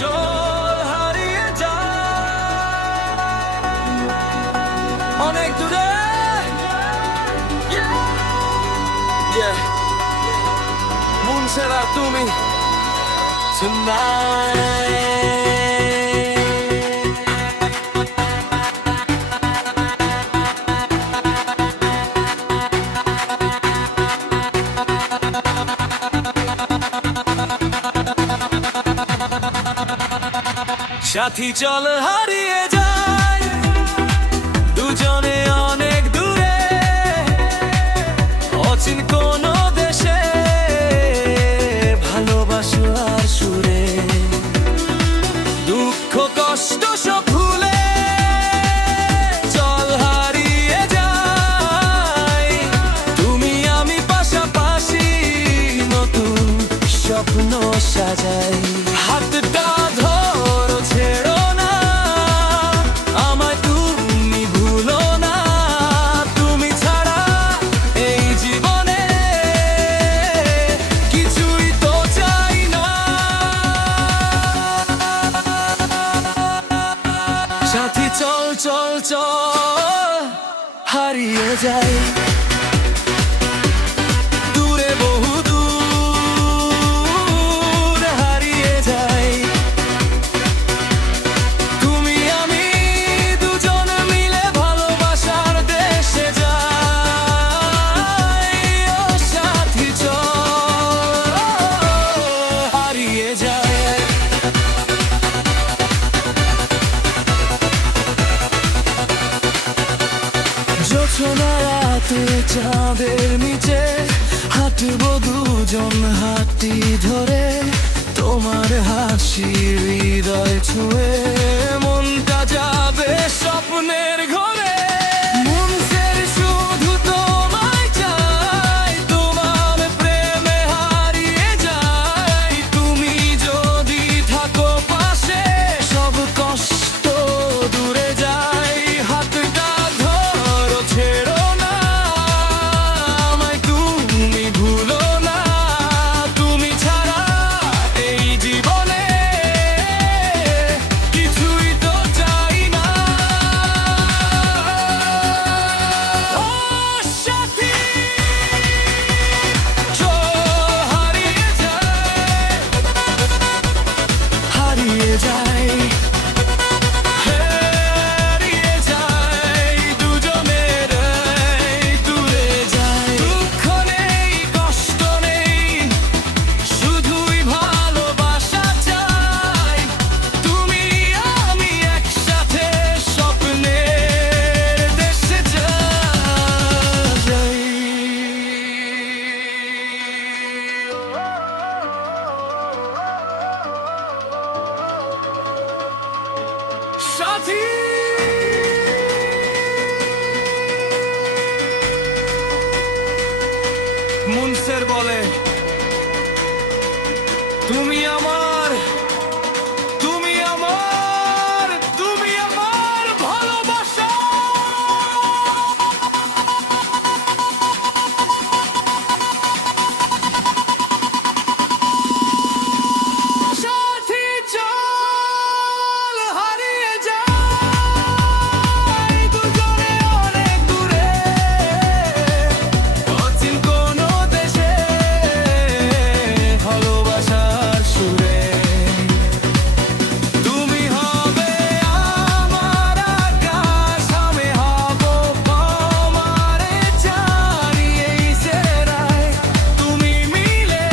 চল হারিয়ে যা অনেক দূরে। মন সেরা তুমি tonight। সাথী চল হারিয়ে যাই দুজনে অনেক দূরে, অচিন কোন দেশে ভালোবাসার সুরে। দুঃখ কষ্ট সব ভুলে চল হারিয়ে যাই, তুমি আমি পাশাপাশি নতুন স্বপ্ন সাজাই। হাতটা ধরো ছেড়ো না আমায়, তুমি ভুলো না, তুমি ছাড়া এই জীবনে কিছুই তো চাই না। সাথী চল চল চল হারিয়ে যাই দূরে, বহু দূর হারিয়ে যাই। তুমি আমি দুজন মিলে ভালোবাসার দেশে যাই। ও সাথী চল হারিয়ে যাই। জোছনা রাতে চাঁদের নিচে হাঁটবো দুজন হাঁটি ধরে, তোমার হাসি হৃদয় ছুঁয়ে মনটা যাবে স্বপ্নের ঘরে। মনসের শুধু তোমায় চাই, তোমার প্রেমে হারিয়ে যাই। তুমি যদি থাকো পাশে সব কষ্ট দূরে যায়। হাতটা ধরো ছেড়ো না আমায়, তুমি ভুলো না, তুমি ছাড়া এই জীবনে কিছুই তো চাই না। ও সাথী চল হারিয়ে যাই, হারিয়ে যাই, হারিয়ে যাই দুজনের দূরে যাই। দুঃখ নেই কষ্ট নেই শুধুই ভালোবাসা চাই, তুমি আমি একসাথে স্বপ্নের দেশে যাই। সাথী মুনসের বলে তুমি আমার, তুমি আমার, তুমি আমার ভালোবাসা। সাথী চল হারিয়ে যাই দুজনে অনেক দূরে, অচিন কোন দেশে ভালোবাসার সুরে। তুমি হবে আমার আকাশ, আমি হব তোমার চাঁদ। এই সেরায় তুমি মিলে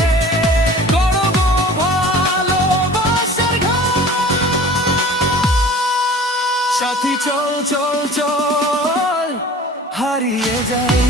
করব ভালোবাসার ঘর। সাথী চল চল চল হারিয়ে যাই।